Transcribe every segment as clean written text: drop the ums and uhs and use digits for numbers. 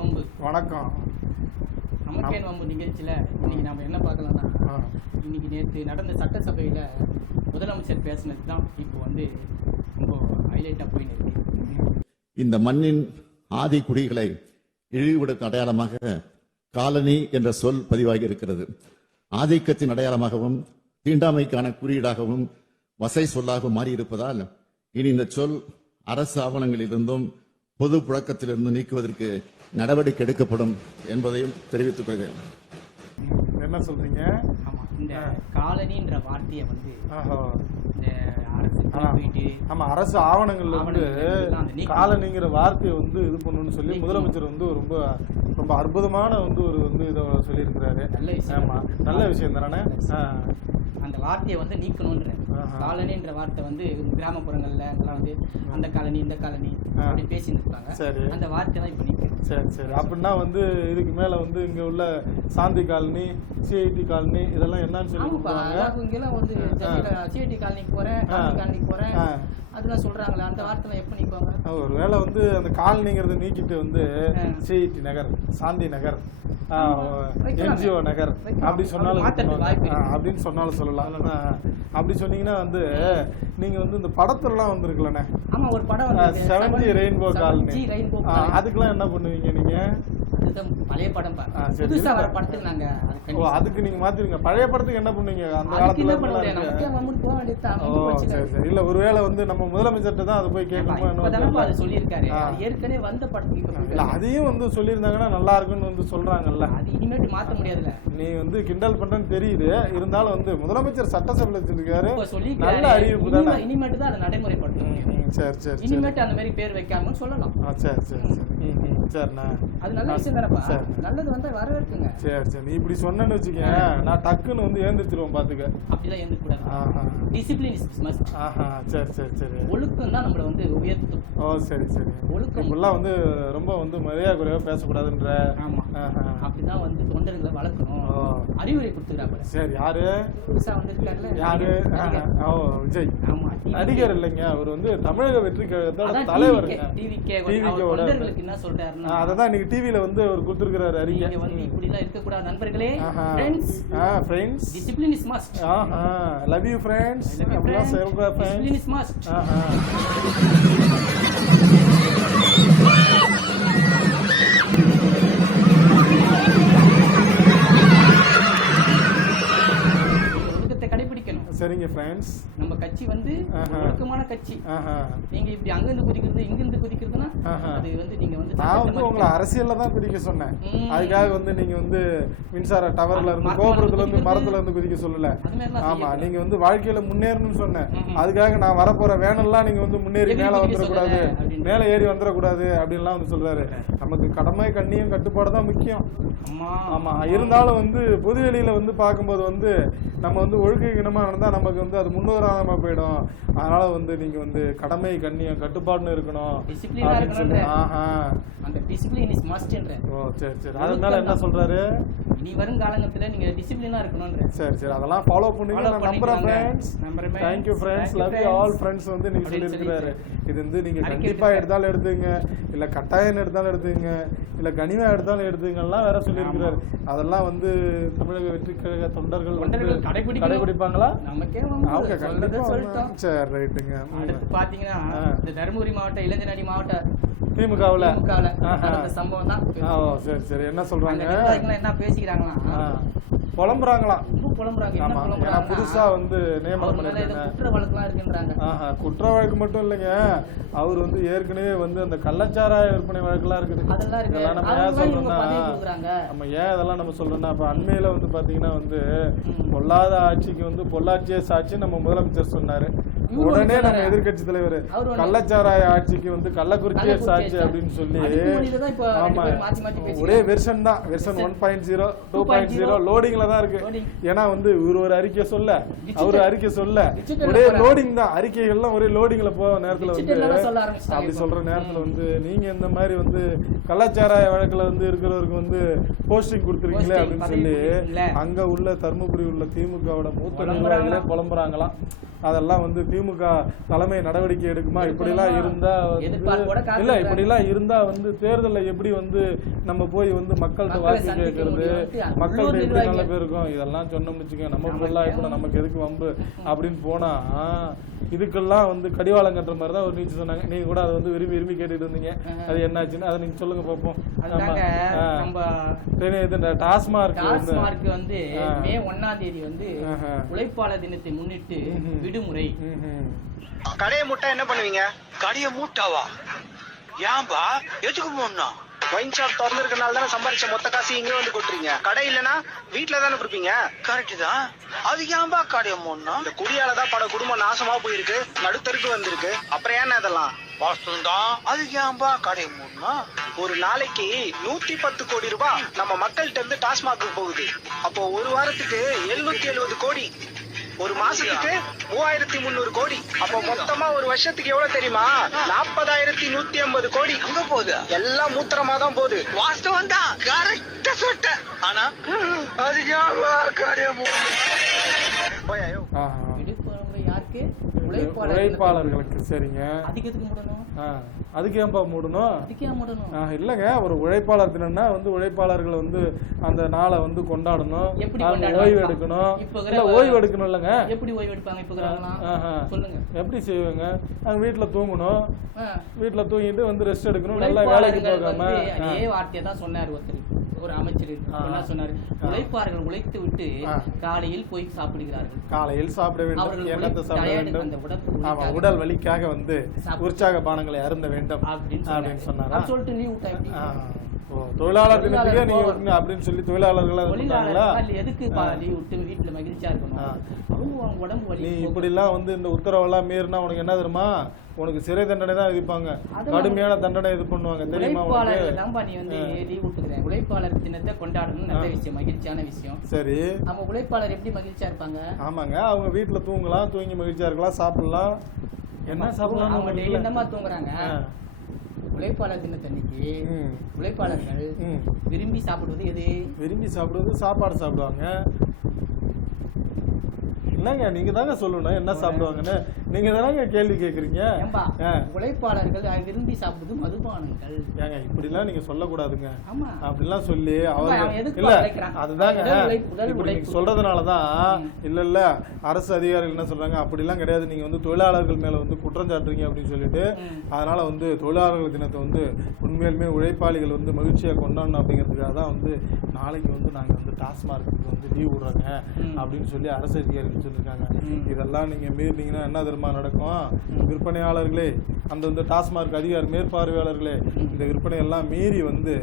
வம்பு. வணக்கம். நமக்கேன் வம்பு நிகழ்ச்சியில் இன்னைக்கு நம்ம என்ன பார்க்கலாம்னா, இன்னைக்கு நேற்று நடந்த சட்டசபையில் முதலமைச்சர் பேசினது தான் இப்போ வந்து ரொம்ப ஹைலைட்டாக போயின்னு இருக்கு. இந்த மண்ணின் ஆதி குடிகளை இழிவுபடுத்தும் அடையாளமாக காலனி என்ற சொல் பதிவாகி இருக்கிறது. ஆதிக்கத்தின் அடையாளமாகவும் தீண்டாமைக்கான குறியீடாகவும் வசை சொல்லாக மாறியிருப்பதால் இனி இந்த சொல் அரசு ஆவணங்களிலிருந்தும் பொது புழக்கத்திலிருந்து நீக்குவதற்கு நடவடிக்கை எடுக்கப்படும் என்பதையும் தெரிவித்துக் கொள்கிறேன். என்ன சொல்றீங்க? ஆமா, இந்த காலனின்ற வார்த்தையை வந்து இந்த அரசு போயிட்டு அரசு ஆவணங்கள்ல வந்து காலனிங்கிற வார்த்தையை வந்து இது பண்ணணும்னு சொல்லி முதலமைச்சர் வந்து ரொம்ப ரொம்ப அற்புதமான வந்து ஒரு வந்து இதை சொல்லியிருக்கிறாரு. நல்ல விஷயம். ஆமா, நல்ல விஷயம் தானே. அந்த வார்த்தையை வந்து நீக்கணும்ன்ற காலனின்ற வார்த்தை வந்து கிராமப்புறங்கள்ல எல்லாம் வந்து அந்த காலனி இந்த காலனி அப்படி பேசிட்டு இருப்பாங்க. சரி, அந்த வார்த்தை தான் இப்ப நீக்கணும். சரி சரி. அப்படின்னா வந்து இதுக்கு மேல வந்து இங்க உள்ள சாந்தி காலனி, சிஐடி காலனி இதெல்லாம் என்னன்னு சொல்லி இங்கெல்லாம் வந்து சிஐடி காலனிக்கு போறேன், காலனிக்கு போறேன் அதெல்லாம் சொல்றாங்களே, அந்த வார்த்தை எப்ப நீக்குவாங்க? ஒருவேளை வந்து அந்த காலனிங்கிறத நீக்கிட்டு வந்து சிஐடி நகர், சாந்தி நகர், என்ஜிஓ நகர் அப்படி சொன்னாலும் அப்படின்னு சொன்னாலும் சொல்லலாம். அப்படி சொன்னீங்கன்னா வந்து நீங்க வந்து இந்த படத்துலலாம் வந்துருக்கலண்ணே. ஆமா, ஒரு படம் 70 ரெயின்போ காலனி, அதுக்கெல்லாம் என்ன பண்ணுவீங்க நீங்க? பழைய படம் புதுசா வர படத்துக்கு நாங்க அதுக்கு நீங்க மாத்திருங்க. பழைய படத்துக்கு என்ன பண்ணுவீங்க? அந்த காலத்துல இல்ல, ஒருவேளை வந்து நம்ம முதலமைச்சர்கிட்ட தான் அதை போய் கேட்கணும் சொல்லியிருக்காரு. ஏற்கனவே வந்த படத்துக்கு இல்ல, அதையும் வந்து சொல்லியிருந்தாங்கன்னா நல்லா இருக்குன்னு வந்து சொல்றாங்கல்ல. அது இனிமேட்டு மாத்த முடியாதுல்ல. நீ வந்து கிண்டல் பண்றேன்னு தெரியுது, இருந்தாலும் வந்து முதலமைச்சர் சட்டசபையில வச்சிருக்காரு, நல்ல அறிவிப்பு தானே. இனிமேட்டு தான் அதை நடைமுறைப்படுத்தணும். சரி சரி, இனிமேட்டு அந்த மாதிரி பேர் வைக்காம சொல்லலாம். சரி சரி சரி, சரிண்ணா. அது நல்ல விஷயம் தானப்பா. நல்லது வந்து வரவேற்குங்க. சரி சரி, நீ இப்படி சொன்னேன்னு வச்சுக்க, நான் டக்குன்னு வந்து ஏந்திரிச்சிருவேன் பாத்துக்க. அப்படிதான் ஏந்திர கூடாது. Discipline is must. சரி சரி சரி. ஒழுக்கம் தான் நம்மள வந்து உயர்த்தும். ஓ சரி சரி. ஒழுக்கம் இப்பெல்லாம் வந்து ரொம்ப வந்து மரியாதை குறைவா பேசக்கூடாதுன்ற. ஆமா, அப்படிதான் வந்து தொண்டர்களை வளர்க்கணும். அறிவுரை கொடுத்துக்கிறாங்க. சரி, யாரு புதுசா வந்திருக்காருல்ல? யாரு? ஓ, விஜய். ஆமா, நடிகர் இல்லைங்க, அவர் வந்து தமிழக வெற்றி கழகத்தோட தலைவர். தொண்டர்களுக்கு என்ன சொல்றாருன்னா, அததான் இன்னைக்கு டிவில வந்து அவர் கொடுத்திருக்கிறாரு அறிக்கை. நீங்க வந்து இப்படி எல்லாம் இருக்க கூடாது நண்பர்களே. Friends, discipline is must. Love you friends. அப்படிலாம் சொல்ற ஃப்ரெண்ட்ஸ், டிசிப்ளின் இஸ் மஸ்ட். சரிங்க ஃப்ரெண்ட்ஸ். நம்ம கட்சி வந்து ஒழுக்கமான கட்சி. நீங்க இப்படி அங்க இருந்து குதிக்கிறது இங்க இருந்து குதிக்கிறதுனா அது வந்து நீங்க வந்து நான் வந்து உங்களை அரசியல்ல தான் குதிக்க சொன்னேன். அதுக்காக வந்து நீங்க வந்து மின்சார டவர்ல இருந்து, கோபுரத்துல இருந்து, மரத்துல இருந்து குதிக்க சொல்லல. ஆமா, நீங்க வந்து வாழ்க்கையில முன்னேறணும்னு சொன்னேன். அதுக்காக நான் வரப்போற வேனெல்லாம் நீங்க வந்து முன்னேறி மேல வந்துடக்கூடாது, மேல ஏறி வந்துடக்கூடாது அப்படின்லாம் வந்து சொல்றாரு. நமக்கு கடமை கண்ணியம் கட்டுப்பாடு தான் முக்கியம். ஆமா, இருந்தாலும் வந்து பொதுவெளியில வந்து பார்க்கும்போது வந்து நம்ம வந்து ஒழுக்கமா நடந்தா நமக்கு வந்து அது முன்னுதாரணமா போயிடும். அதனால வந்து நீங்க வந்து கடமை கண்ணியம் கட்டுப்பாடுன்னு இருக்கணும். அந்த டிசிப்ளின் இஸ் மஸ்ட் என்ற. ஓ சரி சரி. அதனால என்ன சொல்றாரு? இனி வரும் காலங்கத்துல நீங்க டிசிப்ளினா இருக்கணும்ன்ற. சரி சரி, அதெல்லாம் ஃபாலோ பண்ணுங்க. நான் நம்புறேன் friends. Thank you friends, love you all friends வந்து நீங்க சொல்லிருக்காரு. இது வந்து நீங்க கண்டிப்பா எடுத்தாலும் எடுத்துங்க, இல்ல கட்டாயம் எடுத்தாலும் எடுத்துங்க, இல்ல கனிவா எடுத்தாலும் எடுத்துங்கலாம் வேற சொல்லிருக்காரு. அதெல்லாம் வந்து தமிழக வெற்றி கழக தொண்டர்கள் கடைபிடிப்பாங்களா? நமக்கே அவங்க கண்டிப்பா சொல்லிட்டோம். சரி ரைட்டுங்க. அடுத்து பாத்தீங்கன்னா இந்த தருமபுரி மாவட்ட இளைஞரணி மாவட்ட திமுகவுல சம்பவம் தான். சரி சரி, என்ன சொல்றாங்க? என்ன பேசிக்கிறாங்களா? புலம்புறாங்களாம். புலம்புறாங்க. புதுசா வந்து நியமனம் பண்ணிருக்காங்க. குற்ற வழக்குலாம் இருக்குன்றாங்க. குற்ற வழக்கு மட்டும் இல்லைங்க, அவர் வந்து ஏற்கனவே வந்து அந்த கள்ளச்சாராய விற்பனை வழக்குலாம் இருக்குது. இதெல்லாம் நம்ம ஏன் சொல்றோம்னா, நம்ம ஏன் இதெல்லாம் நம்ம சொல்றோம்னா, அப்ப அண்மையில வந்து பாத்தீங்கன்னா வந்து பொல்லாத ஆட்சிக்கு வந்து பொள்ளாச்சியே சாட்சி நம்ம முதலமைச்சர் சொன்னாரு. உடனே நம்ம எதிர்கட்சி தலைவர் கள்ளச்சாராய ஆட்சிக்கு வந்து கள்ளக்குறிச்சியே சாட்சி அப்படின்னு சொல்லி, ஆமா ஒரே வெர்ஷன் தான், வெர்ஷன் 1.0 2.0 லோடிங்ல தான் இருக்கு. ஏன்னா வந்து இவர் ஒரு அறிக்கை சொல்ல, அவரு அறிக்கை சொல்ல, ஒரே லோடிங் தான், அறிக்கைகள்லாம் ஒரே லோடிங்ல போக நேரத்துல வந்து அப்படி சொல்ற நேரத்துல வந்து நீங்க இந்த மாதிரி வந்து கள்ளச்சாராய வழக்குல வந்து இருக்கிறவருக்கு வந்து போஸ்டிங் கொடுத்துருக்கீங்களே அப்படின்னு சொல்லி அங்க உள்ள தருமபுரி உள்ள திமுகவோட மூத்த நிர்வாகிகளே புலம்புறாங்களாம். அதெல்லாம் வந்து திமுக தலைமை நடவடிக்கை எடுக்குமா? இப்படிலாம் இருந்தா இல்ல, இப்படிலாம் இருந்தா வந்து தேர்தலில் எப்படி வந்து நம்ம போய் வந்து மக்கள்கிட்ட வாக்கு கேட்கறது, மக்கள்கிட்ட எப்படி நல்ல பேர் இருக்கும்? இதெல்லாம் சொன்னோம்னு வச்சுக்கோங்க, நம்ம ஃபுல்லா கூட நமக்கு எதுக்கு வம்பு அப்படின்னு போனா இதுக்கெல்லாம் வந்து கடிவாளம் கட்டுற மாதிரி தான் ஒரு நீச்சு சொன்னாங்க. நீங்க கூட அதை வந்து விரும்பி விரும்பி கேட்டுட்டு இருந்தீங்க. அது என்னாச்சுன்னு அதை நீங்க சொல்லுங்க பார்ப்போம். டாஸ்மார்க் வந்து மே 1ஆம் தேதி வந்து உழைப்பாளர் தினத்தை முன்னிட்டு விடுமுறை. கடையை மூட்டா என்ன பண்ணுவீங்க? கடையை மூட்டாவா? ஏன்பா எதுக்கு போடணும்? ஒயின் ஷாப் திறந்து இருக்கனால தானே சம்பாரிச்ச மொத்த காசு இங்கே வந்து கொட்டுறீங்க. கடை இல்லைன்னா வீட்டுல தானே கொடுப்பீங்க. கரெக்ட் தான். அது ஏன்பா கடையை மூடணும்? இந்த குடியால தான் பல குடும்பம் நாசமா போயிருக்கு, நடுத்தருக்கு வந்திருக்கு. அப்புறம் ஏன்னா இதெல்லாம் வாஸ்தவம் தான். அது ஏன்பா கடையை மூடணும்? ஒரு நாளைக்கு 110 கோடி ரூபாய் நம்ம மக்கள்கிட்ட இருந்து டாஸ்மாக்கு போகுது. அப்போ ஒரு வாரத்துக்கு 770 கோடி, ஒரு மாசத்துக்கு 3300 கோடி. அப்ப மொத்தமா ஒரு வருஷத்துக்கு எவ்வளவு தெரியுமா? 40,150 கோடி அங்க போகுது. எல்லாம் மூத்திரமா தான் போகுது. வாஸ்தவம் தான், கரெக்டா சொல்லிட்ட. ஆனா அது யாருக்கு? உழைப்பாளர்களுக்கு. சரிங்க, அதுக்கு ஏன்பா மூடணும்? இல்லங்க, ஒரு உழைப்பாளர் தினம்னா வந்து உழைப்பாளர்கள் வந்து அந்த நாளை வந்து கொண்டாடணும், ஓய்வு எடுக்கணும். இல்ல ஓய்வு எடுக்கணும் இல்லங்க. எப்படி ஓய்வு எடுப்பாங்க? எப்படி செய்வாங்க? அவங்க வீட்டுல தூங்கணும், வீட்டுல தூங்கிட்டு வந்து ரெஸ்ட் எடுக்கணும், நல்லா வேலைக்கு போகாம. அதே வார்த்தையை தான் சொன்னார் ஒரு அமைச்சர். என்ன சொன்னாரு? உழைப்பாளர்கள் உழைத்து விட்டு காலையில் போய் சாப்பிடுகிறார்கள். காலையில் சாப்பிட வேண்டும், எண்ணத்தை சாப்பிட வேண்டும், ஆமா, உடல் வலிக்காக வந்து உற்சாக பானங்களை அருந்த வேண்டும் அப்படின்னு சொன்னாரா? சொல்லிட்டு லீவ் விட்டா தொழிலாளர் தினத்துக்கே நீங்க அப்படின்னு சொல்லி தொழிலாளர்களா எதுக்கு லீவ் விட்டு வீட்டுல மகிழ்ச்சியா இருக்கணும்? உடம்பு வலி. நீ இப்படி எல்லாம் வந்து இந்த உத்தரவெல்லாம் மீறினா உனக்கு என்ன தெரியுமா? உனக்கு சிறை தண்டனை தான் விதிப்பாங்க, கடுமையான தண்டனை இது பண்ணுவாங்க தெரியுமா? நீ வந்து லீவ் விட்டுக்கிறேன். உழைப்பாளர் தினத்தை கொண்டாடணும், நல்ல விஷயம், மகிழ்ச்சியான விஷயம். சரி, அவங்க உழைப்பாளர் எப்படி மகிழ்ச்சியா இருப்பாங்க? ஆமாங்க, அவங்க வீட்டுல தூங்கலாம், தூங்கி மகிழ்ச்சியா இருக்கலாம், சாப்பிடலாம். என்ன சாப்பிடலாம்? அவங்க டெய்லி என்னமா தூங்குறாங்க? உழைப்பாளர் தினத்தன்னைக்கு உழைப்பாளர்கள் விரும்பி சாப்பிடுவது எது? விரும்பி சாப்பிடுவது சாப்பாடு சாப்பிடுவாங்க. என்னங்க நீங்க தாங்க சொல்லணும் என்ன சாப்பிடுவாங்கன்னு. நீங்க தானங்க கேள்வி கேக்குறீங்க. உழைப்பாளர்கள் விரும்பி சாப்பிடுவது மதுபானங்கள். ஏங்க இப்படி எல்லாம் நீங்க சொல்லக்கூடாதுங்க. அப்படிலாம் சொல்லி அவங்க இல்ல, அதுதாங்க இப்படி நீங்க சொல்றதுனாலதான் இல்ல அரசு அதிகாரிகள் என்ன சொல்றாங்க, அப்படி எல்லாம் கிடையாது, நீங்க வந்து தொழிலாளர்கள் மேல வந்து குற்றம் சாட்டுறீங்க அப்படின்னு சொல்லிட்டு, அதனால வந்து தொழிலாளர்கள் தினத்தை வந்து உண்மையிலுமே உழைப்பாளிகள் வந்து மகிழ்ச்சியா கொண்டாடணும் அப்படிங்கிறதுக்காக தான் வந்து நாளைக்கு வந்து நாங்க வந்து டாஸ்மார்க்கு வந்து லீவ் விடுறாங்க அப்படின்னு சொல்லி அரசு அதிகாரிகள் சொல்லியிருக்காங்க. இதெல்லாம் நீங்க மீறினீங்கன்னா என்ன தெரியுமா நடக்கும்? விற்பனையாளர்களே, அந்த வந்து டாஸ்மார்க் அதிகாரி மேற்பார்வையாளர்களே, இந்த விற்பனை எல்லாம் மீறி வந்து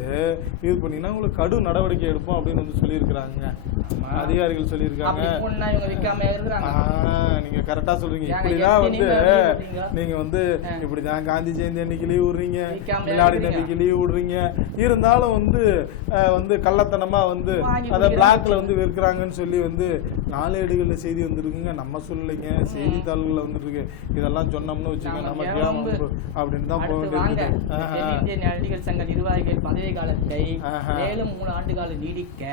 இது பண்ணீங்கன்னா உங்களுக்கு கடும் நடவடிக்கை எடுப்போம் அப்படின்னு வந்து சொல்லியிருக்கிறாங்க, அதிகாரிகள் சொல்லியிருக்காங்க. நீங்க கரெக்டா சொல்றீங்க. இப்படிதான் வந்து நீங்க வந்து இப்படிதான் காந்தி ஜெயந்தி அன்னைக்கு லீவ் விடுறீங்க, மிலாடி நபிக்கு லீவ் விடுறீங்க, இருந்தாலும் வந்து வந்து கள்ளத்தனமா வந்து அத பிளாக்ல வந்து விற்கிறாங்கன்னு சொல்லி வந்து நாளேடுகள்ல செய்தி வந்துருக்குங்க. நம்ம சொல்லலைங்க, செய்தித்தாள்கள்ல வந்துருக்கு. இதெல்லாம் சொன்னோம்னு வச்சுக்கோங்க நமக்கு அப்படின்னு தான் போக வேண்டியது. இந்திய நடிகர் சங்க நிர்வாகிகள் பதவி காலத்தை மேலும் 3 ஆண்டுகால நீடிக்க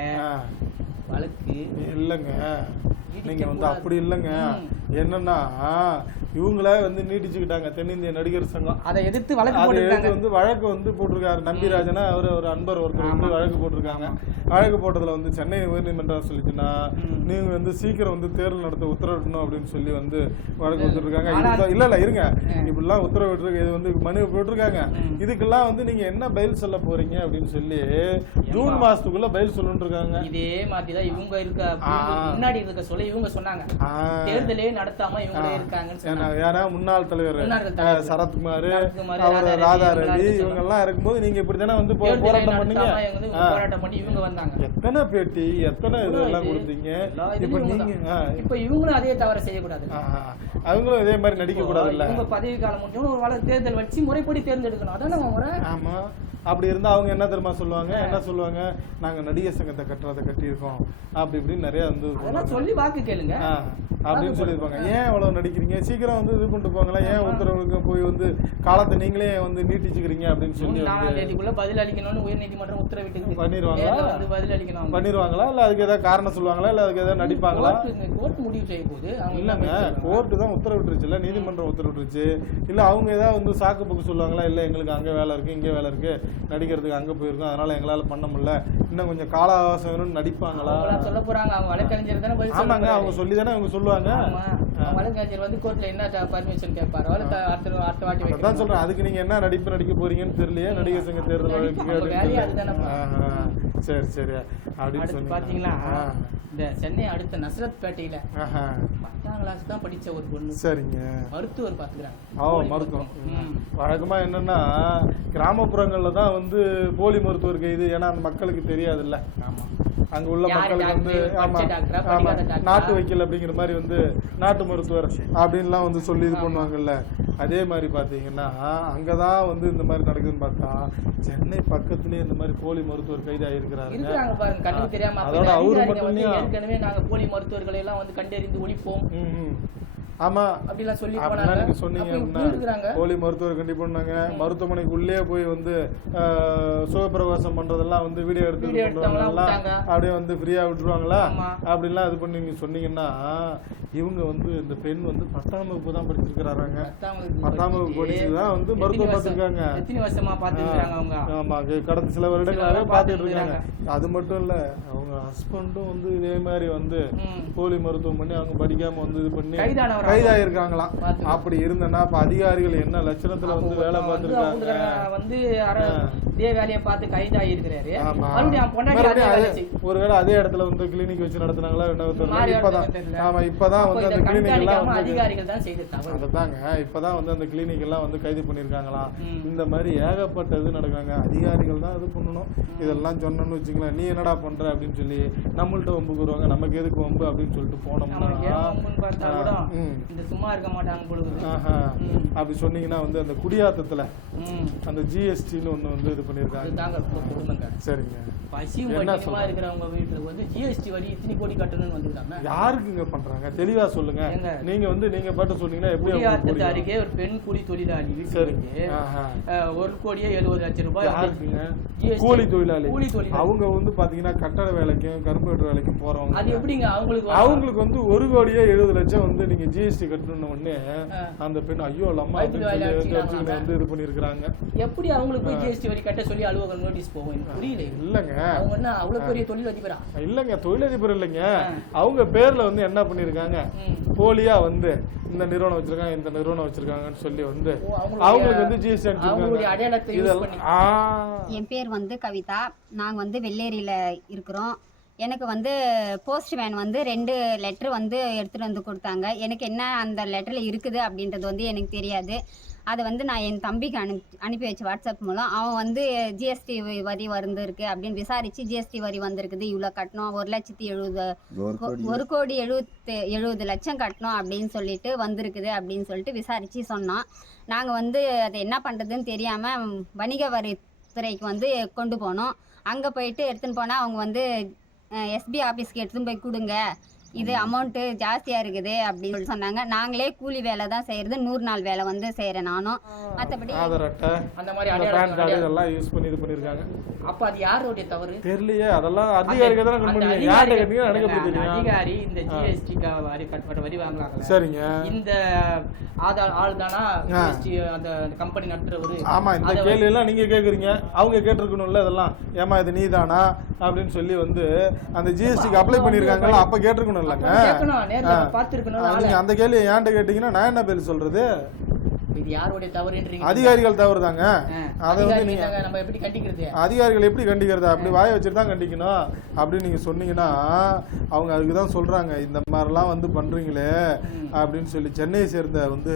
வழக்கு இல்லைங்க. நீங்க வந்து அப்படி இல்லைங்க, என்னன்னா இவங்கள வந்து நீட்டிச்சுக்கிட்டாங்க தென்னிந்திய நடிகர் சங்கம். அதை எதிர்த்து வழக்கு வந்து போட்டிருக்காரு நம்பிராஜனா, அவர் ஒரு அன்பர் ஒருத்தர் வந்து வழக்கு போட்டிருக்காங்க. வழக்கு போட்டதுல வந்து சென்னை உயர்நீதிமன்றம் சொல்லிச்சுன்னா நீங்க வந்து சீக்கிரம் வந்து தேர்தல் நடத்த உத்தரவிடணும் அப்படின்னு சொல்லி வந்து வழக்கு வச்சுருக்காங்க. இல்ல இருங்க, இப்படிலாம் உத்தரவிட்டு இது வந்து மனு போட்டிருக்காங்க. இதுக்கெல்லாம் வந்து நீங்க என்ன பதில் சொல்ல போறீங்க அப்படின்னு சொல்லி ஜூன் மாசத்துக்குள்ள பதில் சொல்லிட்டு இருக்காங்க. இதே மாதிரிதான் இவங்க இருக்க முன்னாடி இருக்க சொல்ல இவங்க சொன்னாங்க தேர்தலே நடத்தாம இவங்களே இருக்காங்க. ஏன்னா முன்னாள் தலைவர் சரத்குமார், அவர் ராதா ரவி, இவங்க எல்லாம் இருக்கும்போது நீங்க இப்படித்தானே வந்து போராட்டம் பண்ணீங்க. எத்தனை பேட்டி, எத்தனை இதெல்லாம் கொடுத்தீங்க. இப்ப நீங்க இப்ப இவங்களும் அதே தவற செய்யக்கூடாது, அவங்களும் இதே மாதிரி நடிக்க கூடாது. இல்ல உங்க பதவி காலம் முடிஞ்சவங்க ஒரு தேர்தல் வச்சு முறைப்படி தேர்ந்தெடுக்கணும். அதான் ஆமா. அப்படி இருந்தா அவங்க என்ன தெரியுமா சொல்லுவாங்க, என்ன சொல்லுவாங்க, நாங்க நடிகர் சங்கத்தை கட்டுறதை கட்டியிருக்கோம் அப்படி இப்படின்னு நிறைய வந்து சொல்லி வாக்கு கேளுங்க அப்படின்னு சொல்லியிருப்பாங்க. ஏன் அவ்வளவு நடிக்கிறீங்க, சீக்கிரம் வந்து இது பண்ணிட்டு போங்களா, ஏன் உத்தரவுக்கு போய் வந்து காலத்தை நீங்களே வந்து நீட்டிச்சுக்கிறீங்க அப்படின்னு சொல்லி பதில் அளிக்கணும்னு உயர்நீதிமன்றம் உத்தரவிட்டு பண்ணிருவாங்களா இல்ல அதுக்கு ஏதாவது காரணம் சொல்லுவாங்களா இல்ல அதுக்கு ஏதாவது நடிப்பாங்களா? கோர்ட் முடிவு செய்ய போகுது. இல்லங்க, கோர்ட்டு தான் உத்தரவிட்டுருச்சு இல்ல, நீதிமன்றம் உத்தரவிட்டுருச்சு இல்ல, அவங்க ஏதாவது வந்து சாக்கு போக்கு சொல்லுவாங்களா, இல்ல எங்களுக்கு அங்க வேலை இருக்கு இங்க வேலை இருக்கு நடிக்கிறதுக்கு அங்க போயிருக்கோம் அதனால எங்களால பண்ண முடியல இன்னும் கொஞ்சம் கால அவகாசம் வேணும்னு நடிப்பாங்களா? சொல்ல போறாங்க அவங்க வழக்கறிஞர் தானே பதில். ஆமாங்க, அவங்க சொல்லி தானே அவங்க சொல்லுவாங்க. வழக்கறிஞர் வந்து கோர்ட்ல என்ன பர்மிஷன் கேட்பாரோ அடுத்த வாட்டி அதான் சொல்றேன். அதுக்கு நீங்க என்ன நடிப்பு நடிக்க போறீங்கன்னு தெரியலையே நடிகர் சங்க தேர்தல் வழக்கு. சரி சரி அப்படின்னு பாத்தீங்களா, இந்த சென்னை அடுத்த நஸ்ரத்பேட்டையில 10ஆம் கிளாஸ் தான் படிச்ச ஒரு பொண்ணு சரிங்க மருத்துவர் பாத்துக்கிறாங்க. மருத்துவம் வழக்கமா என்னன்னா கிராமப்புறங்கள்ல தான் வந்து போலி மருத்துவர் கைது, ஏன்னா அந்த மக்களுக்கு தெரியாது இல்ல, அங்க உள்ள மக்களுக்கு வந்து நாட்டு வைக்கல் அப்படிங்கிற மாதிரி வந்து நாட்டு மருத்துவர் அப்படின்லாம் வந்து சொல்லி இது பண்ணுவாங்கல்ல. அதே மாதிரி பாத்தீங்கன்னா அங்கதான் வந்து இந்த மாதிரி நடக்குதுன்னு பார்த்தா சென்னை பக்கத்துலயே இந்த மாதிரி போலி மருத்துவர் கைது ஆயிருக்கிறாரு. அதோட அவரு மட்டும் ஏற்கனவே நாங்க போலி மருத்துவர்களை எல்லாம் வந்து கண்டறிந்து ஒழிப்போம். ஆமா அப்படிலாம் சொல்லி சொன்னீங்க. போலி மருத்துவர் கண்டிப்பாங்க மருத்துவமனைக்கு உள்ளே போய் வந்து சுகப்பிரவேசம் பண்றதெல்லாம் வந்து வீடியோ எடுத்து அப்படியே வந்து ஃப்ரீயா விட்டுருவாங்களா அப்படின்லாம் இது பண்ணி நீங்க சொன்னீங்கன்னா, இவங்க வந்து இந்த பெண் வந்து 10ஆம் வகுப்பு தான் படிச்சிருக்கிறாங்க. 10ஆம் வகுப்பு படிச்சுதான் வந்து மருத்துவம் பார்த்துருக்காங்க. ஆமா, கடந்த சில வருடங்களாவே பார்த்துட்டு இருக்காங்க. அது மட்டும் இல்ல, அவங்க ஹஸ்பண்டும் வந்து இதே மாதிரி வந்து போலி மருத்துவம் பண்ணி அவங்க படிக்காம வந்து இது பண்ணி கைதாயிருக்காங்களாம். அப்படி இருந்தனா அப்ப அதிகாரிகள் என்ன லட்சணத்துல வந்து வேலை பார்த்திருக்காங்க வந்து இதே வேலையை பார்த்து கைதாயிருக்கிறாரு. ஒருவேளை அதே இடத்துல வந்து கிளினிக் வச்சு நடத்துனாங்களா இப்பதான் வந்து அந்த கிளினிக் எல்லாம் அதிகாரிகள் தான் செய்திருக்காங்க. அதுதாங்க இப்பதான் வந்து அந்த கிளினிக் எல்லாம் வந்து கைது பண்ணிருக்காங்களாம். இந்த மாதிரி ஏகப்பட்ட இது நடக்காங்க. அதிகாரிகள் தான் இது பண்ணணும். இதெல்லாம் சொன்னோம்னு வச்சுங்களேன், நீ என்னடா பண்ற அப்படின்னு சொல்லி நம்மள்ட்ட வம்புக்கு வருவாங்க. நமக்கு எதுக்கு வம்பு அப்படின்னு சொல்லிட்டு போனோம்னா சும்மா இருக்க மாட்டாங்க. அப்படி சொன்னீங்கன்னா வந்து அந்த குடியாத்தத்துல அந்த ஜிஎஸ்டின்னு ஒண்ணு வந்து இது பண்ணிருக்காங்க. சரிங்க, இருக்கிறவங்க வீட்டுல வந்து ஜிஎஸ்டி வரி இத்தனை கோடி கட்டணும்னு வந்துருக்காங்க. யாருக்குங்க பண்றாங்க தெளிவா சொல்லுங்க. நீங்க வந்து நீங்க பாட்டு சொன்னீங்கன்னா எப்படி அருகே ஒரு பெண் கூலி தொழிலாளி வீட்டுக்கு 1,70,00,000 ரூபாய் கூலி தொழிலாளி. அவங்க வந்து பாத்தீங்கன்னா கட்டட வேலைக்கும் கரும்பு வேலைக்கும் போறவங்க. அது எப்படிங்க அவங்களுக்கு வந்து 1,70,00,000 வந்து நீங்க ஜிஎஸ்டி கட்டணும்னு உடனே அந்த பெண் ஐயோ அம்மா வந்து இது பண்ணிருக்காங்க. எப்படி அவங்களுக்கு ஜிஎஸ்டி வரி கட்ட சொல்லி அலுவலகம் நோட்டீஸ் போகும் புரியல. இல்லங்க, அவங்க என்ன அவ்வளவு பெரிய தொழிலதிபரா? இல்லங்க, தொழிலதிபர் இல்லைங்க. அவங்க பேர்ல வந்து என்ன பண்ணிருக்காங்க, போலியா வந்து இந்த நிறுவனம் வச்சிருக்காங்க இந்த நிறுவனம் வச்சிருக்காங்கன்னு சொல்லி வந்து அவங்களுக்கு வந்து ஜிஎஸ்டி அனுப்பிச்சிருக்காங்க. என் பேர் வந்து கவிதா. நாங்க வந்து வெள்ளேரியில இருக்கிறோம். எனக்கு வந்து போஸ்ட் மேன் வந்து 2 லெட்டர் வந்து எடுத்துகிட்டு வந்து கொடுத்தாங்க. எனக்கு என்ன அந்த லெட்டரில் இருக்குது அப்படின்றது வந்து எனக்கு தெரியாது. அதை வந்து நான் என் தம்பிக்கு அனுப்பி வச்சு வாட்ஸ்அப் மூலம். அவன் வந்து ஜிஎஸ்டி வரி வந்திருக்கு அப்படின்னு விசாரித்து ஜிஎஸ்டி வரி வந்திருக்குது, இவ்வளோ கட்டணும், 1,70,000 கட்டணும் அப்படின்னு சொல்லிட்டு வந்திருக்குது அப்படின்னு சொல்லிட்டு விசாரித்து சொன்னான். நாங்கள் வந்து அதை என்ன பண்ணுறதுன்னு தெரியாமல் வணிக வரித்துறைக்கு வந்து கொண்டு போனோம். அங்கே போயிட்டு எடுத்துன்னு போனால் அவங்க வந்து எஸ்பி ஆஃபீஸ்க்கு எடுத்துன்னு போய் கொடுங்க, இது அமௌண்ட்டு ஜாஸ்தியாக இருக்குது அப்படின்னு சொல்லி சொன்னாங்க. நாங்களே கூலி வேலை தான் செய்கிறது, 100 நாள் வேலை வந்து செய்கிறேன் நானும். மற்றபடி அந்த மாதிரி இதெல்லாம் யூஸ் பண்ணி இது பண்ணியிருக்காங்க. அப்போ அது யாருடைய தவறு தெரியலையே. அதெல்லாம் அதிகாரிகள் தான் அதிகாரி இந்த ஜிஎஸ்டி வரி வாங்கலாம். சரிங்க, இந்த ஆள் தானா அந்த கம்பெனி நடத்துறவரு? ஆமா, இந்த கேள்வி எல்லாம் நீங்க கேக்குறீங்க, அவங்க கேட்டிருக்கணும்ல. இதெல்லாம் ஏமா இது நீதானா அப்படின்னு சொல்லி வந்து அந்த ஜிஎஸ்டிக்கு அப்ளை பண்ணிருக்காங்க. அப்ப கேட்டிருக்கணும் இல்லங்க, அந்த கேள்வி ஏன்ட்ட கேட்டீங்கன்னா நான் என்ன பேர் சொல்றது? இது யாரோட தவறுன்றீங்க? அதிகாரிகள் தவறு தாங்க. அதை வந்து நீங்க நம்ம எப்படி கண்டிக்கிறது? அதிகாரிகள் எப்படி கண்டிக்கிறது? அப்படி வாயை வச்சுட்டு தான் கண்டிக்கணும் அப்படின்னு நீங்க சொன்னீங்கன்னா அவங்க அதுக்கு தான் சொல்றாங்க, இந்த மாதிரிலாம் வந்து பண்றீங்களே அப்படின்னு சொல்லி. சென்னையை சேர்ந்த வந்து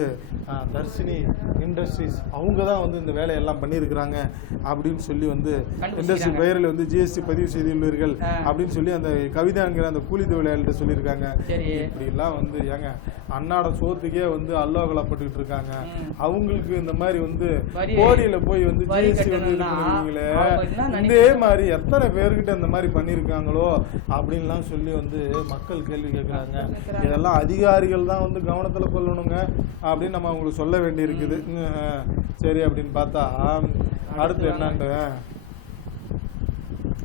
தர்ஷினி இண்டஸ்ட்ரீஸ் அவங்க தான் வந்து இந்த வேலையெல்லாம் பண்ணியிருக்கிறாங்க அப்படின்னு சொல்லி வந்து இண்டஸ்ட்ரி பெயரில் வந்து ஜிஎஸ்டி பதிவு செய்துள்ளீர்கள் அப்படின்னு சொல்லி அந்த கவிதாங்கிற அந்த கூலி தொழிலாளிகிட்ட சொல்லியிருக்காங்க. இப்படிலாம் வந்து ஏங்க அன்னாட சோத்துக்கே வந்து அல்லோகலப்பட்டுக்கிட்டு இருக்காங்க. அவங்களுக்கு இந்த மாதிரி வந்து வரி- கோடியில போய் வந்து வரி ஜிஎஸ்டி வந்து இது கட்டணும்னா பண்ணுவீங்களே, அவங்க என்ன இதே மாதிரி எத்தனை பேர்கிட்ட இந்த மாதிரி பண்ணிருக்காங்களோ அப்படின்லாம் சொல்லி வந்து மக்கள் கேள்வி கேட்கறாங்க. இதெல்லாம் அதிகாரிகள் தான் வந்து கவனத்துல கொள்ளணுங்க அப்படின்னு நம்ம அவங்களுக்கு சொல்ல வேண்டி இருக்குது. சரி அப்படின்னு பார்த்தா அடுத்து என்னன்னு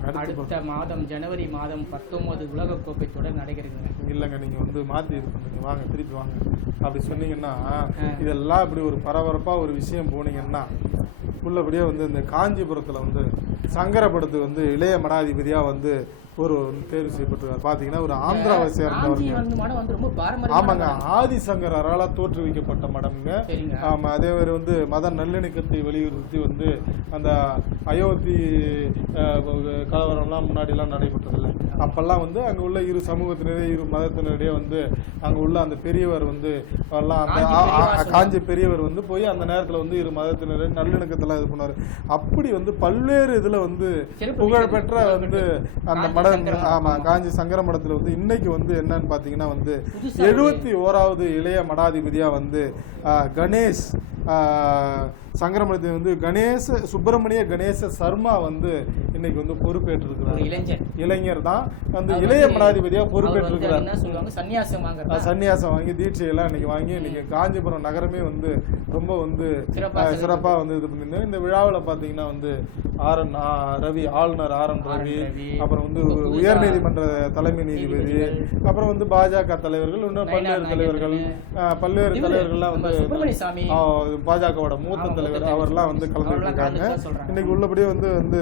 அடுத்த மாதம் ஜனவரி மாதம் 19 உலகக்கோப்பை தொடர் நடைபெறுகிறது. இல்லைங்க, நீங்க வந்து மாத்தி இது பண்ணுங்க, வாங்க திருப்பி வாங்க. அப்படி சொன்னீங்கன்னா இதெல்லாம் இப்படி ஒரு பரபரப்பா ஒரு விஷயம் போனீங்கன்னா உள்ளபடியே வந்து இந்த காஞ்சிபுரத்துல வந்து சங்கரபடத்துக்கு வந்து இளைய மடாதிபதியா வந்து ஒரு தேர்வு செய்யப்பட்டிருக்காரு. பாத்தீங்கன்னா ஒரு ஆந்திராவை சேர்ந்தவருங்க. ஆமாங்க, ஆதிசங்கரால தோற்றுவிக்கப்பட்ட மடம்ங்க. ஆமா, அதே மாதிரி வந்து மத நல்லிணக்கத்தை வலியுறுத்தி வந்து அந்த அயோத்தி கலவரம்லாம் முன்னாடி எல்லாம் நடைபெற்றதில்லை. அப்பெல்லாம் வந்து அங்க உள்ள இரு சமூகத்தினரே இரு மதத்தினரிடையே வந்து அங்க உள்ள அந்த பெரியவர் வந்து எல்லாம் அந்த காஞ்சி பெரியவர் வந்து போய் அந்த நேரத்துல வந்து இரு மதத்தினரே நல்லிணக்கத்தெல்லாம் இது பண்ணாரு. அப்படி வந்து பல்வேறு இதுல வந்து புகழ்பெற்ற வந்து அந்த மடம், ஆமா, காஞ்சி சங்கர மடத்துல வந்து இன்னைக்கு வந்து என்னன்னு பாத்தீங்கன்னா வந்து 71வது இளைய மடாதிபதியா வந்து கணேஷ் சங்கரமடத்தை வந்து சுப்பிரமணிய கணேச சர்மா வந்து இன்னைக்கு வந்து பொறுப்பேற்றிருக்கிறார். இளைஞர் தான் வந்து இளைய மடாதிபதியா பொறுப்பேற்றிருக்கிறார். சன்னியாசம் வாங்கி தீட்சையெல்லாம் இன்னைக்கு வாங்கி இன்னைக்கு காஞ்சிபுரம் நகரமே வந்து ரொம்ப வந்து சிறப்பா வந்து இது பண்ணி இந்த விழாவில் பாத்தீங்கன்னா வந்து ஆளுநர் ஆர் என் ரவி, அப்புறம் வந்து உயர்நீதிமன்ற தலைமை நீதிபதி, அப்புறம் வந்து பாஜக தலைவர்கள், இன்னும் பல்வேறு தலைவர்கள்லாம் வந்து பாஜகவோட மூத்த தலைவர் அவர்லாம் வந்து கலந்துட்டு இருக்காங்க. இன்னைக்கு உள்ளபடியே வந்து வந்து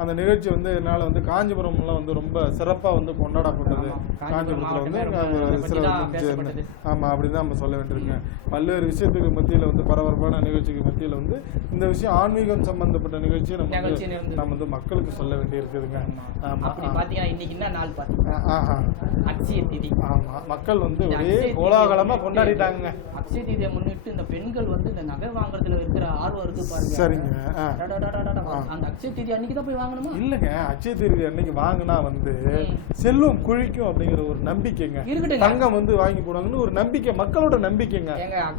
அந்த நிகழ்ச்சி வந்து என்னால வந்து காஞ்சிபுரம்லாம் வந்து ரொம்ப சிறப்பா வந்து கொண்டாடப்பட்டது. காஞ்சிபுரத்துல வந்து ஆமா அப்படிதான் நம்ம சொல்ல வேண்டியிருக்கேன். பல்வேறு விஷயத்துக்கு மத்தியில வந்து பரபரப்பான நிகழ்ச்சிக்கு மத்தியில வந்து இந்த விஷயம் ஆன்மீகம் சம்பந்தப்பட்ட நிகழ்ச்சியை நம்ம வந்து மக்களுக்கு சொல்ல வேண்டி இருக்குதுங்க. ஆமா, மக்கள் வந்து ஒரே கோலாகலமா கொண்டாடிட்டாங்க. அக்ஷய தீதியை முன்னிட்டு இந்த பெண்கள் வந்து இந்த நகை வாங்குறதுல இருக்கிற ஆர்வம் இருக்கு பாருங்க. சரிங்க. அந்த அக்ஷய தீதி அன்னைக்கு தான் போய் வாங்கணுமா? இல்லங்க, அக்ஷய தீதி அன்னைக்கு வாங்கினா வந்து செல்வம் குழிக்கும் அப்படிங்கிற ஒரு நம்பிக்கைங்க. தங்கம் வந்து வாங்கி போடுவாங்கன்னு ஒரு நம்பிக்கை, மக்களோட நம்பிக்கைங்க.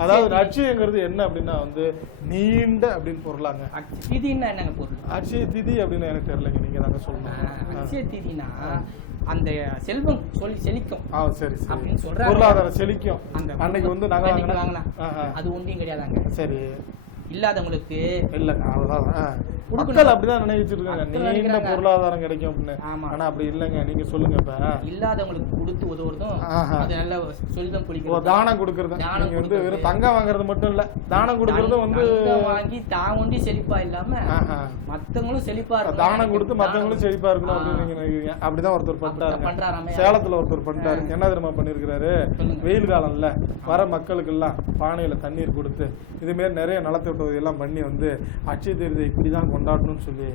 அதாவது அக்ஷயங்கிறது என்ன அப்படின்னா வந்து நீண்ட அப்படின்னு பொருளாங்க. திதின்னா என்னங்க பொருள்? அக்ஷய திதி அப்படின்னு எனக்கு தெரியலங்க, நீங்க தாங்க சொல்லணும். அக்ஷய திதினா அந்த செல்வம் செழிக்கும். சரி அப்படின்னு சொல்றாங்க, பொருளாதாரம் செழிக்கும். அன்னைக்கு வந்து நாங்க வாங்கினா அது ஒன்றும் கிடையாதாங்க. சரி, இல்லாதவங்களுக்கு இல்லங்க, அவ்வளவுதான். மக்கள் அப்படிதான் நினைச்சிருக்காங்க, நீண்ட பொருளாதாரம் கிடைக்கும் அப்படின்னு. ஆனா அப்படி இல்லைங்க, நீங்க சொல்லுங்க. இப்ப இல்லாதவங்களுக்கு கொடுத்து உதவுறதும் அது நல்ல சொல்லிதான் பிடிக்கும். தானம் கொடுக்கறது, நீங்க வந்து வெறும் தங்கம் வாங்குறது மட்டும் இல்ல, தானம் கொடுக்கறதும் வந்து வாங்கி தான் ஒண்டி செழிப்பா இல்லாம மத்தவங்களும் செழிப்பா இருக்கும். தானம் கொடுத்து மத்தவங்களும் செழிப்பா இருக்கணும் அப்படின்னு நீங்க நினைக்கிறீங்க. அப்படிதான் ஒருத்தர் பண்றாரு. சேலத்துல ஒருத்தர் பண்ணிட்டாரு. என்ன தெரியுமா பண்ணிருக்கிறாரு? வெயில் காலம்ல வர மக்களுக்கு எல்லாம் பானையில தண்ணீர் கொடுத்து இது மாதிரி நிறைய நலத்திட்ட எல்லாம் பண்ணி வந்து அட்சய தீர்த்தை இப்படிதான் கொண்டாடணும்னு சொல்லி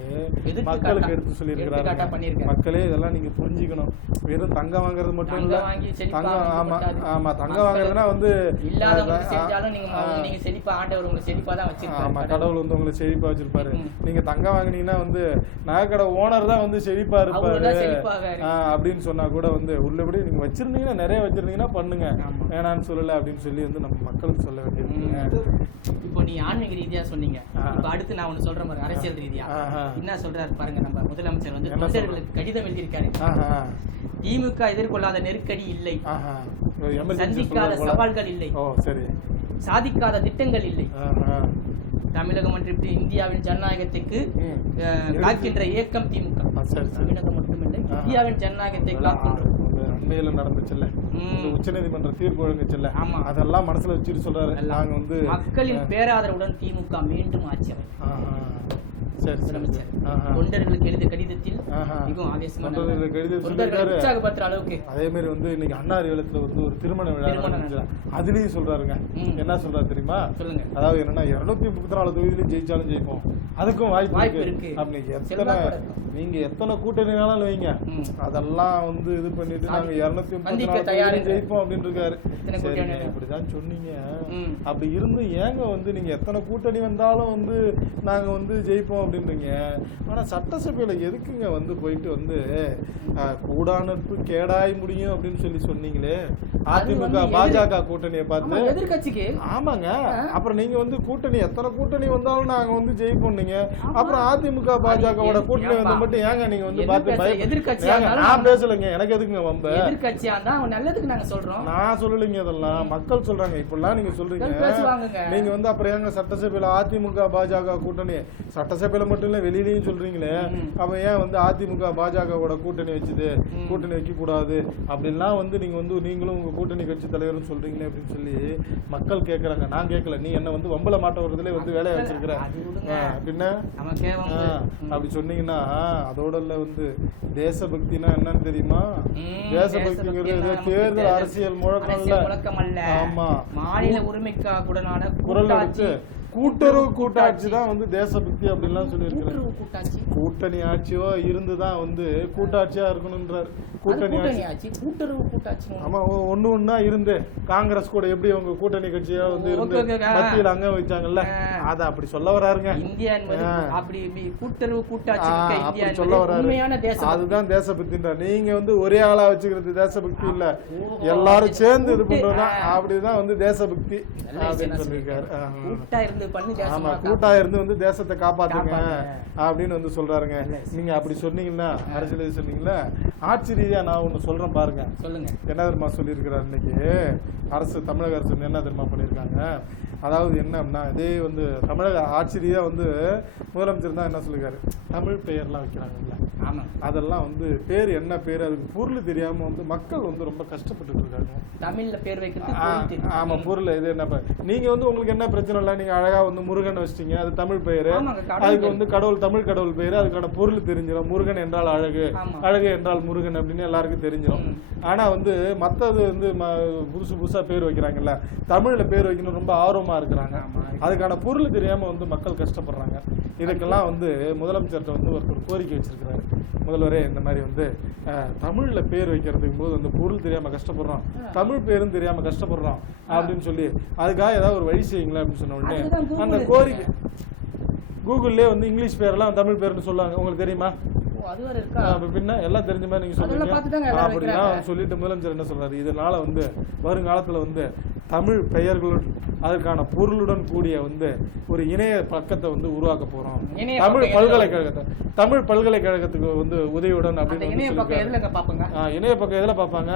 மக்களுக்கு எடுத்து சொல்லியிருக்கிறாரு. மக்களே இதெல்லாம் நீங்க புரிஞ்சுக்கணும். வெறும் தங்கம் வாங்குறது மட்டும் இல்ல, தங்கம் ஆமா தங்கம் வாங்குறதுனா வந்து ஆமா கடவுள் வந்து உங்களை செழிப்பா வச்சிருப்பாரு. நீங்க தங்கம் வாங்கினீங்கன்னா வந்து நகைக்கடை ஓனர் தான் வந்து செழிப்பா இருப்பாரு அப்படின்னு சொன்னா கூட வந்து உள்ளபடி நீங்க வச்சிருந்தீங்கன்னா நிறைய வச்சிருந்தீங்கன்னா பண்ணுங்க, வேணான்னு சொல்லல அப்படின்னு சொல்லி வந்து நம்ம மக்களுக்கு சொல்ல வேண்டியது. இப்போ நீ ஆன்மீக ரீதியா சொன்னீங்க, இப்ப அடுத்து நான் ஒண்ணு சொல்றேன் பாரு, அரசியல் ரீதியா என்ன சொல்றாரு பாருங்க. நம்ம முதலமைச்சர் வந்து தொண்டர்களுக்கு கடிதம் எழுதியிருக்காரு. திமுக எதிர்கொள்ளாத நெருக்கடி இல்லை, சந்திக்காத சவால்கள் இல்லை, சாதிக்காத திட்டங்கள் இல்லை, தமிழகம் மற்றும் இந்தியாவின் ஜனநாயகத்துக்கு காக்கின்ற இயக்கம் திமுக. தமிழகம் மட்டுமில்லை, இந்தியாவின் ஜனநாயகத்தை காக்கின்ற அண்மையில நடந்துச்சுல்ல, உச்ச நீதிமன்ற தீர்ப்பு வழங்குச்சுல்ல, அதெல்லாம் மனசுல வச்சுட்டு சொல்றாரு. நாங்க வந்து மக்களின் பேராதரவுடன் திமுக மீண்டும் ஆட்சி அமைக்கும். தொண்டர்களுக்கு எழுதிய கடிதத்தில் மிகவும் உற்சாகப்படுத்துற அளவுக்கு. அதே மாதிரி வந்து இன்னைக்கு அண்ணா அறிவலத்துல வந்து ஒரு திருமண விழா அதுலயும் சொல்றாருங்க. என்ன சொல்றாரு தெரியுமா? அதாவது என்னன்னா 234 தொகுதியிலும் ஜெயிச்சாலும் ஜெயிப்போம், அதுக்கும் வாய்ப்பு இருக்கு அப்படின்னு. நீங்க எத்தனை கூட்டணினாலும் வைங்க, அதெல்லாம் வந்து இது பண்ணிட்டு நாங்க 234 ஜெயிப்போம் அப்படின்னு இருக்காரு. இப்படிதான் சொன்னீங்க. அப்படி இருந்து ஏங்க வந்து நீங்க எத்தனை கூட்டணி வந்தாலும் வந்து நாங்க வந்து ஜெயிப்போம் அப்படின்றீங்க. ஆனா சட்டசபையில எதுக்குங்க வந்து போயிட்டு வந்து கூடானற்பு கேடாய் முடியும் அப்படின்னு சொல்லி சொன்னீங்களே அதிமுக பாஜக கூட்டணியை பார்த்து. எதிர்கட்சிக்கு ஆமாங்க. அப்புறம் நீங்க வந்து கூட்டணி எத்தனை கூட்டணி வந்தாலும் நாங்க வந்து ஜெயிப்போம். நீங்க அப்புறம் அதிமுக பாஜகவோட கூட்டணி வந்து மட்டும் ஏங்க நீங்க வந்து பார்த்து எதிர்கட்சியா நான் பேசலைங்க. எனக்கு எதுக்குங்க வம்ப? எதிர்கட்சியா இருந்தா நல்லதுக்கு நாங்க சொல்றோம். நான் சொல்லலைங்க. அதெல்லாம் மக்கள் சொல்றாங்க. இப்பெல்லாம் நீங்க சொல்றீங்க. நீங்க வந்து அப்புறம் ஏங்க சட்டசபையில அதிமுக பாஜக கூட்டணி சட்டசபையில மட்டும் இல்ல வெளியிலயும் சொல்றீங்களே, அப்ப ஏன் வந்து அதிமுக பாஜகவோட கூட்டணி வச்சுது கூட்டணி வைக்க கூடாது அப்படின்லாம் வந்து நீங்க வந்து நீங்களும் உங்க கூட்டணி கட்சி தலைவரும் சொல்றீங்களே அப்படின்னு சொல்லி மக்கள் கேட்கறாங்க. நான் கேட்கல. நீ என்ன வந்து வம்பல மாட்ட வரதுல வந்து வேலையை வச்சிருக்கிற பின்ன அப்படி சொன்னீங்கன்னா அதோட வந்து தேசபக்தினா என்னன்னு தெரியுமா? தேசபக்திங்கிறது தேர்தல் அரசியல் முழக்கம் அல்ல. ஆமா, மாநில உரிமைக்கான குரல் எடுத்து கூட்டுறவு கூட்டாட்சி தான் வந்து தேசபக்தி அப்படின்லாம் சொல்லியிருக்கிறேன். கூட்டணி ஆட்சியோ இருந்துதான் வந்து கூட்டாட்சியா இருக்கணும்ன்றார். கூட்டணி ஆட்சி கூட்டுறவு கூட்டாட்சி. ஆமா, ஒண்ணா இருந்து காங்கிரஸ் கூட எப்படி அவங்க கூட்டணி கட்சியா வந்து இருந்து மத்தியில் அங்க வச்சாங்கல்ல, அத அப்படி சொல்ல வராருங்க. இந்தியா அப்படி கூட்டுறவு கூட்டாட்சி சொல்ல வராரு. அதுதான் தேசபக்தின்றார். நீங்க வந்து ஒரே ஆளா வச்சுக்கிறது தேசபக்தி இல்ல, எல்லாரும் சேர்ந்து இது பண்றதுதான் அப்படிதான் வந்து தேசபக்தி அப்படின்னு சொல்லியிருக்காரு. ஆமா, கூட்டா இருந்து வந்து தேசத்தை காப்பாத்துங்க அப்படின்னு வந்து சொல்றாருங்க. நீங்க அப்படி சொன்னீங்கன்னா அரசியல் சொன்னீங்களா, ஆட்சி ரீதியா நான் ஒண்ணு சொல்றேன் பாருங்க. சொல்லுங்க. என்ன தெரியுமா சொல்லியிருக்கிறார் இன்னைக்கு அரசு, தமிழக அரசு என்ன தெரியுமா பண்ணியிருக்காங்க? அதாவது என்னன்னா, இதே வந்து தமிழக ஆட்சி ரீதியா வந்து முதலமைச்சர் தான் என்ன சொல்லிருக்காரு, தமிழ் பெயர்லாம் வைக்கிறாங்கல்ல, அதெல்லாம் வந்து பேர் என்ன பேர் அதுக்கு பொருள் தெரியாம வந்து மக்கள் வந்து ரொம்ப கஷ்டப்பட்டு இருக்காங்க. தமிழ்ல பேர் வைக்கிறது. ஆமா, பொருள் இது என்ன நீங்க வந்து உங்களுக்கு என்ன பிரச்சனை இல்லை, நீங்க அழகா வந்து முருகன் வச்சிட்டீங்க, அது தமிழ் பெயரு, அதுக்கு வந்து கடவுள் தமிழ் கடவுள் பெயரு, அதுக்கான பொருள் தெரிஞ்சிடும். முருகன் என்றால் அழகு, அழகு என்றால் முருகன் அப்படின்னு எல்லாருக்கும் தெரிஞ்சிடும். ஆனா வந்து மத்தது வந்து புதுசு புதுசா பேர் வைக்கிறாங்கல்ல, தமிழ்ல பேர் வைக்கணும் ரொம்ப ஆர்வமா இருக்கிறாங்க. அதுக்கான பொருள் தெரியாம வந்து மக்கள் கஷ்டப்படுறாங்க. இதுக்கெல்லாம் வந்து முதலமைச்சர்கிட்ட வந்து ஒருத்தர் கோரிக்கை வச்சிருக்கிறாரு. முதல்வரே, இந்த மாதிரி வந்து தமிழ்ல பேர் வைக்கிறதுக்கு போது வந்து பொருள் தெரியாம கஷ்டப்படுறோம், தமிழ் பேரும் தெரியாம கஷ்டப்படுறோம் அப்படின்னு சொல்லி அதுக்காக ஏதாவது ஒரு வழி செய்யுங்களா அப்படின்னு சொன்ன உடனே அந்த கோரிக்கை கூகுள்லயே வந்து இங்கிலீஷ் பேரெல்லாம் தமிழ் பேருன்னு சொல்லுவாங்க. உங்களுக்கு தெரியுமா? பின்ன எல்லாம் தெரிஞ்ச மாதிரி நீங்க சொல்றீங்க அப்படின்னா சொல்லிட்டு முதலமைச்சர் என்ன சொல்றாரு, இதனால வந்து வருங்காலத்துல வந்து தமிழ் பெயர்களுடன் அதற்கான பொருளுடன் கூடிய வந்து ஒரு இணைய பக்கத்தை வந்து உருவாக்க போறோம். தமிழ் பல்கலைக்கழகத்துக்கு வந்து உதவியுடன் அப்படின்னு இணைய பக்கம் எதுல பாப்பாங்க?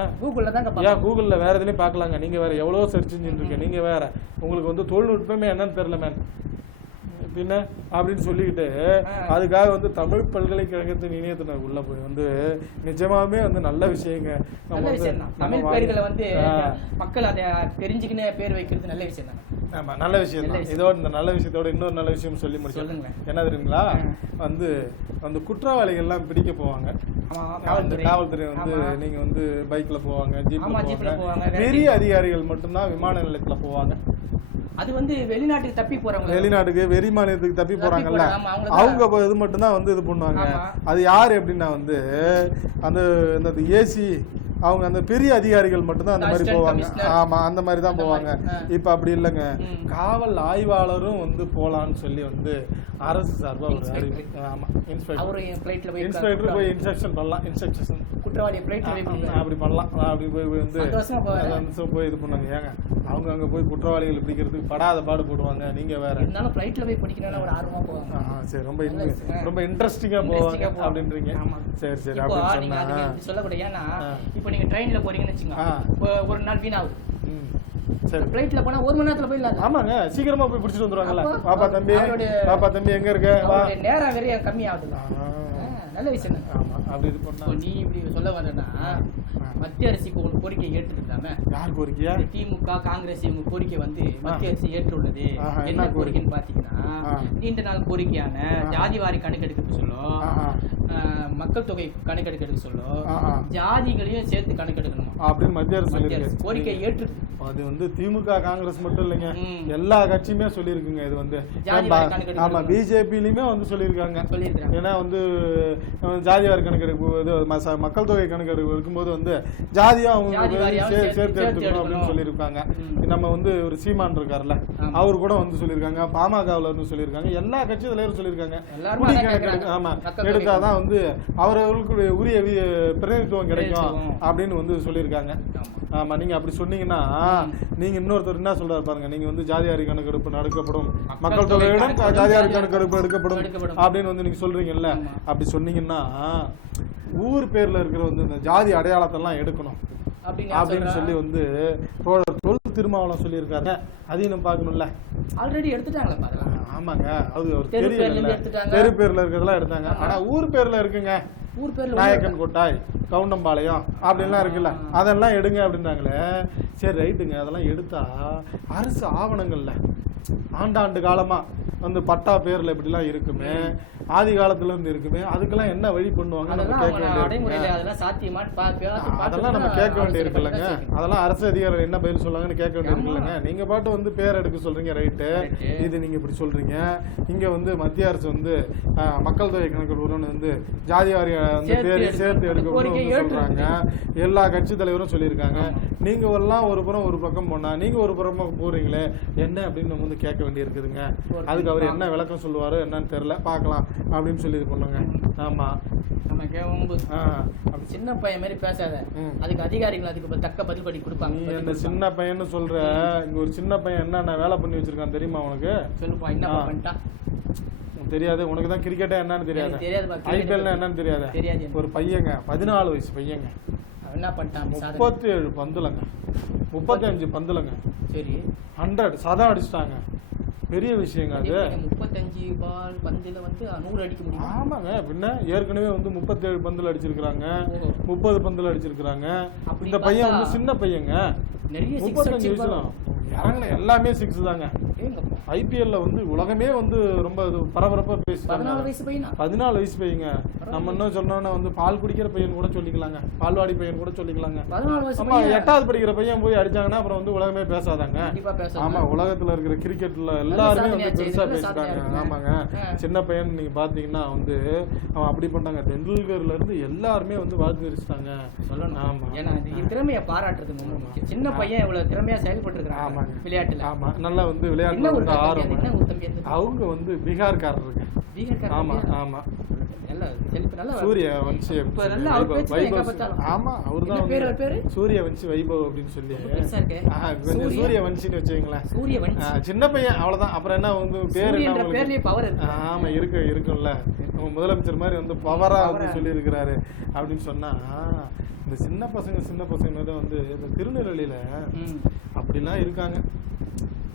கூகுள்ல வேற எதுலயும் பாக்கலாங்க. நீங்க வேற எவ்வளவு சர்ச் இன்ஜின் இருக்கு, நீங்க வேற உங்களுக்கு வந்து தொழில்நுட்பமே என்னன்னு தெரியல மேன் பின்ன அப்படின்னு சொல்லிக்கிட்டு அதுக்காக வந்து தமிழ் பல்கலைக்கழகத்தின் இணையத்தின உள்ள போய் வந்து நிஜமாவே வந்து நல்ல விஷயங்க. தமிழ் பேர்களை வந்து மக்கள் அதை தெரிஞ்சுக்கினே பேர் வைக்கிறது நல்ல விஷயம் தான். ஆமா, நல்ல விஷயம் தான். இதோட இந்த நல்ல விஷயத்தோட இன்னொரு நல்ல விஷயம் சொல்லி முடிச்சு என்ன தெரியுங்களா, வந்து அந்த குற்றவாளிகள் எல்லாம் பிடிக்க போவாங்க. காவல்துறை வந்து நீங்க வந்து பைக்ல போவாங்க, ஜீப்ல போவாங்க. பெரிய அதிகாரிகள் மட்டும்தான் விமான நிலையத்துல போவாங்க. அது வந்து வெளிநாட்டுக்கு தப்பி போறவங்க, வெளிநாட்டுக்கு வெளி மாநிலத்துக்கு தப்பி போறாங்கல்ல, அவங்க இது மட்டும் தான் வந்து இது பண்ணுவாங்க. அது யாரு அப்படின்னா வந்து அந்த ஏசி அவங்க அந்த பெரிய அதிகாரிகள் மட்டும்தான் அந்த மாதிரி போவாங்க. ஆமா, அந்த மாதிரி தான் போவாங்க. இப்ப அப்படி இல்லைங்க, காவல் ஆய்வாளரும் வந்து போலான்னு சொல்லி வந்து அரசு சார்பா ஒரு அறிவு. ஆமா, இன்ஸ்பெக்டர் போய் இன்ஸ்ட்ரக்ஷன் பண்ணலாம். இன்ஸ்ட்ரக்ஷன் குற்றவாளியை அப்படி பண்ணலாம். அப்படி போய் வந்து போய் இது பண்ணாங்க. ஏங்க அவங்க அங்க போய் குற்றவாளிகள் பிடிக்கிறதுக்கு படாத பாடு போடுவாங்க. நீங்க வேற ஃப்ளைட்ல போய் படிக்கணும்னா ஒரு ஆர்வமா போவாங்க. சரி, ரொம்ப இன்ட்ரெஸ்டிங்கா போவாங்க அப்படின்றீங்க. சரி சரி, அப்படின்னு சொல்லக்கூடிய. ஏன்னா இப்போ நீங்க ட்ரெயின்ல போறீங்கன்னு வச்சுக்கோங்க, ஒரு நாள் வீணாகும். சரி, ஃப்ளைட்ல போனா ஒரு மணி நேரத்துல போயிடலாம். ஆமாங்க, சீக்கிரமா போய் பிடிச்சிட்டு வந்துருவாங்கல்ல. பாப்பா தம்பி எங்க இருக்க, நேரம் வெறிய கம்மி ஆகுது. நல்ல விஷயம். ஆமா, அப்படி இது பண்ணா நீ இப்படி சொல்ல வரேன்னா மத்திய அரசு இப்போ ஒரு கோரிக்கை ஏற்றுருக்காங்க. யார் கோரிக்கையா? திமுக காங்கிரஸ் இவங்க கோரிக்கை வந்து மத்திய அரசு ஏற்றுள்ளது. என்ன கோரிக்கைன்னு பாத்தீங்கன்னா, நீண்ட நாள் கோரிக்கையான ஜாதிவாரி கணக்கெடுக்க சொல்லும், மக்கள் தொகை கணக்கெடுக்க சொல்லும், ஜாதிகளையும் சேர்த்து கணக்கெடுக்கணும் அப்படின்னு மத்திய அரசு கோரிக்கை ஏற்று. அது வந்து திமுக காங்கிரஸ் மட்டும் இல்லைங்க, எல்லா கட்சியுமே சொல்லியிருக்குங்க. இது வந்து ஆமா, பிஜேபியிலுமே வந்து சொல்லியிருக்காங்க. ஏன்னா வந்து ஜாதிவாரி கணக்கு கணக்கெடுப்பு இது மக்கள் தொகை கணக்கெடுப்பு இருக்கும்போது வந்து ஜாதியா அவங்க சேர்த்து எடுத்துக்கணும் அப்படின்னு சொல்லியிருக்காங்க. நம்ம வந்து ஒரு சீமான் இருக்காருல்ல, அவரு கூட வந்து சொல்லியிருக்காங்க, பாமகவில் இருந்து சொல்லியிருக்காங்க, எல்லா கட்சி தலைவரும் சொல்லியிருக்காங்க. குடி கணக்கெடுப்பு ஆமா எடுத்தாதான் வந்து அவர்களுக்கு உரிய பிரதிநிதித்துவம் கிடைக்கும் அப்படின்னு வந்து சொல்லியிருக்காங்க. ஆமா, நீங்க அப்படி சொன்னீங்கன்னா நீங்க இன்னொருத்தர் என்ன சொல்றாரு பாருங்க, நீங்க வந்து ஜாதியாரி கணக்கெடுப்பு நடக்கப்படும், மக்கள் தொகையுடன் ஜாதியாரி கணக்கெடுப்பு எடுக்கப்படும் அப்படின்னு வந்து நீங்க சொல்றீங்கல்ல, அப்படி சொன்னீங்கன்னா ஊர் பேர்ல இருக்கிற வந்து இந்த ஜாதி அடையாளத்தெல்லாம் எடுக்கணும் அப்படின்னு சொல்லி வந்து தொல் திருமாவளம் சொல்லியிருக்காரு. அதையும் நம்ம பார்க்கணும்ல. ஆல்ரெடி எடுத்துட்டாங்களா? ஆமாங்க, அது ஒரு தெரியல, தெரு பேர்ல இருக்கிறதெல்லாம் எடுத்தாங்க. ஆனா ஊர் பேர்ல இருக்குங்க, ஊர் பேர்ல நாயக்கன் கோட்டாய், கவுண்டம்பாளையம் அப்படின்லாம் இருக்குல்ல, அதெல்லாம் எடுங்க அப்படின்னாங்களே. சரி ரைட்டுங்க, அதெல்லாம் எடுத்தா அரசு ஆவணங்கள்ல ஆண்டாண்டு காலமா வந்து பட்டா பேர்ல இப்படிலாம் இருக்குமே, ஆதி காலத்துல இருந்து இருக்குமே, அதுக்கெல்லாம் என்ன வழி பண்ணுவாங்க நம்ம கேட்க வேண்டியது. அதெல்லாம் நம்ம கேட்க வேண்டிய இருக்குல்லங்க. அதெல்லாம் அரசு அதிகாரிகள் என்ன பதில் சொல்லுவாங்கன்னு கேட்க வேண்டிய இருக்குல்லங்க. நீங்க பாட்டு வந்து பேர் எடுக்க சொல்றீங்க, ரைட்டு, இது நீங்க இப்படி சொல்றீங்க. இங்க வந்து மத்திய அரசு வந்து மக்கள் தொகை கணக்கெடுப்பு வந்து ஜாதி வாரிய வந்து பேரை சேர்த்து எடுக்கணும்னு சொல்றாங்க. எல்லா கட்சி தலைவரும் சொல்லியிருக்காங்க. நீங்க எல்லாம் ஒரு புறம் ஒரு பக்கம் போனா நீங்க ஒரு புறமா போறீங்களே என்ன அப்படின்னு நம்ம வந்து கேட்க வேண்டி இருக்குதுங்க. அதுக்கு அவர் என்ன விளக்கம் சொல்லுவாரு என்னன்னு தெரியல, பார்க்கலாம் அப்படின்னு சொல்லி இது பண்ணுங்க. ஆமா, சின்ன பையன் மாதிரி பேசாத, அதுக்கு அதிகாரிகள் அதுக்கு தக்க பதில் படி கொடுப்பாங்க. நீ என்ன சின்ன பையன்னு சொல்ற? இங்க ஒரு சின்ன பையன் என்னென்ன வேலை பண்ணி வச்சிருக்கான் தெரியுமா உனக்கு? சொல்லுப்பா, என்ன பண்ணிட்டான் தெரியாது? உனக்கு தான் கிரிக்கெட்டா என்னன்னு தெரியாது, ஐபிஎல்னா என்னன்னு தெரியாது. ஒரு பையங்க 14 வயசு பையங்க என்ன பண்ணிட்டான்? 37 பந்துலங்க, 35 பந்துலங்க, சரி 100 சதம் அடிச்சிட்டாங்க. பெரிய விஷயங்க அது. 35 பால் பந்துல வந்து 100 அடிக்க முடியும். ஆமாங்க, பின்ன ஏற்கனவே வந்து 37 பந்துல அடிச்சிருக்காங்க, 30 பந்துல அடிச்சிருக்காங்க. இந்த பையன் வந்து சின்ன பையங்க, 35 வயசு தான். இறங்கின எல்லாமே 6 தாங்க. ஐபிஎல்ல வந்து உலகமே வந்து ரொம்ப பரபரப்பா பேசுறாங்க. 14 வயசு பையங்க. நம்ம என்ன சொன்னோம்னா வந்து பால் குடிக்கிற பையன் கூட சொல்லிக்கலாங்க, பால்வாடி பையன் கூட சொல்லிக்கலாங்க. ஆமா, 8வது படிக்கிற பையன் போய் அடிச்சாங்கன்னா அப்புறம் வந்து உலகமே பேசாதாங்க. ஆமா, உலகத்துல இருக்கிற கிரிக்கெட்ல எல்லாருமே வந்து பெருசா பேசுறாங்க. ஆமாங்க, சின்ன பையன் நீங்க பாத்தீங்கன்னா வந்து அவன் அப்படி பண்ணாங்க. டெண்டுல்கர்ல இருந்து எல்லாருமே வந்து வாழ்த்து தெரிவிச்சிட்டாங்க. ஆமா, ஏன்னா திறமையை பாராட்டுறது சின்ன பையன் இவ்வளவு திறமையா செயல்பட்டு இருக்காங்க. ஆமா, விளையாட்டுல. ஆமா, நல்லா வந்து விளையாட்டுல வந்து ஆர்வம். அவங்க வந்து பீகார்காரருங்க. ஆமா ஆமா, சூரிய வன்சி. ஆமா, அவருதான் சூரிய வன்சி வைபவ் அப்படின்னு சொல்லி கொஞ்சம் சூரிய வன்சின்னு வச்சுங்களேன். சின்ன பையன் அவ்வளவுதான். அப்புறம் என்ன வந்து பேர் என்ன? ஆமா, இருக்கும்ல, நம்ம முதலமைச்சர் மாதிரி வந்து பவரா வந்து சொல்லி இருக்கிறாரு அப்படின்னு சொன்னா. இந்த சின்ன பசங்க தான் வந்து இந்த திருநெல்வேலியில அப்படிலாம் இருக்காங்க.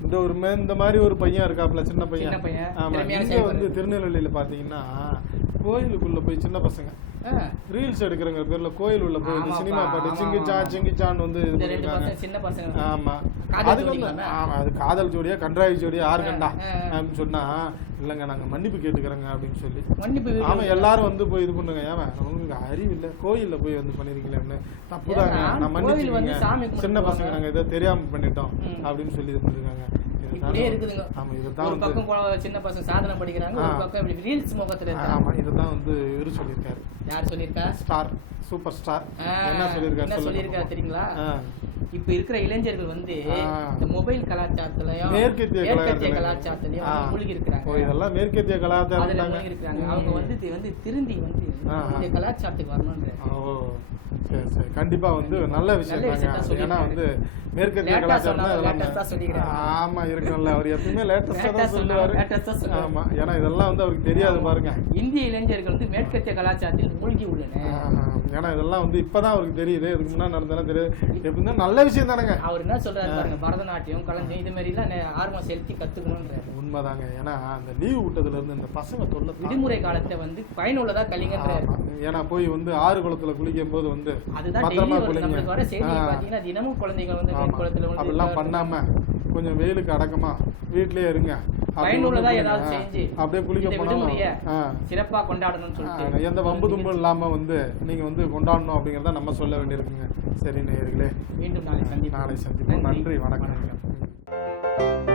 இந்த மாதிரி ஒரு பையன் இருக்காப்ல, சின்ன பையன். ஆமா, இங்க வந்து திருநெல்வேலியில பாத்தீங்கன்னா கோயிலுக்குள்ள போய் சின்ன பசங்க ரீல்ஸ் எடுக்கிறங்க பேர்ல கோயில் உள்ள போய் சினிமா பாட்டு சிங்கிச்சான் வந்து சின்ன பசங்க. ஆமா, அதுக்கு வந்து அது காதல் ஜோடியா கன்றாவி ஜோடியா யாரு கண்டா அப்படின்னு சொன்னா, இல்லங்க நாங்க மன்னிப்பு கேட்டுக்கிறோங்க அப்படின்னு சொல்லி. ஆமா, எல்லாரும் வந்து போய் இது பண்ணுங்க. ஏன் உங்களுக்கு அறிவு இல்ல, கோயில்ல போய் வந்து பண்ணிருக்கீங்களேன்னு. தப்புதாங்க, நான் மன்னிச்சுக்கீங்க, சின்ன பசங்க நாங்க இதை தெரியாம பண்ணிட்டோம் அப்படின்னு சொல்லி இது பண்ணிருக்காங்க. சின்ன பசங்க சாதனை படிக்கிறாங்க, ஒரு பக்கம் ரீல்ஸ் முகத்துல. ஆமா, இதுதான் வந்து இவரு சொல்லியிருக்காரு. யார் சொல்லியிருக்கா? ஸ்டார், சூப்பர் ஸ்டார் என்ன சொல்லியிருக்காரு தெரியுங்களா? இப்ப இருக்கிற இளைஞர்கள் வந்து இந்த மொபைல் கலாச்சாரத்திலயும் மேற்கத்திய கலாச்சாரத்திலயும் மூழ்கி இருக்கிறாங்க. இதெல்லாம் மேற்கத்திய கலாச்சாரம் மூழ்கி இருக்காங்க. அவங்க வந்து திருந்தி வந்து இந்த கலாச்சாரத்துக்கு வரணும்ன்ற. கண்டிப்பா வந்து நல்ல விஷயம். ஏன்னா வந்து மேற்கத்திய கலாச்சாரம் ஆமா இருக்கும்ல, அவர் எப்பவுமே லேட்டஸ்டா தான் சொல்லுவாரு. ஆமா, ஏன்னா இதெல்லாம் வந்து அவருக்கு தெரியாது பாருங்க. இந்திய இளைஞர்கள் வந்து மேற்கத்திய கலாச்சாரத்தில் மூழ்கி உள்ளனர். ஏன்னா இதெல்லாம் வந்து இப்பதான் அவருக்கு தெரியுது, இதுக்கு முன்னாடி நடந்தாலும் தெரியுது. எப்படின்னா நல்ல விஷயம் தானேங்க. அவர் என்ன சொல்றாரு பாருங்க, பரதநாட்டியம் கலைஞம் இது மாதிரி எல்லாம் ஆர்வம் செலுத்தி கத்துக்கணும்ன்ற. உண்மைதாங்க. ஏன்னா அந்த லீவ் விட்டதுல இருந்து இந்த பசங்க தொல்லை, விடுமுறை காலத்தை வந்து பயனுள்ளதா கழிங்கன்றாரு. ஏன்னா போய் வந்து ஆறு குளத்துல குளிக்கும் போது வந்து அதுதான் வர செய்தி பாத்தீங்கன்னா தினமும் குழந்தைங்க வந்து குளத்துல வந்து அப்படிலாம் பண்ணாம கொஞ்சம் வெயிலுக்கு அடக்கமா வீட்லயே இருங்க, பயனுள்ளதா ஏதாவது செஞ்சு அப்படியே குளிக்க போனோம் சிறப்பா கொண்டாடணும்னு சொல்லிட்டு எந்த வம்பு தும்பு இல்லாம வந்து நீங்க வந்து கொண்டாடணும் அப்படிங்கறத நம்ம சொல்ல வேண்டியிருக்குங்க. சரி நேயர்களே, மீண்டும் நாளை சந்திப்போம். நன்றி, வணக்கம்.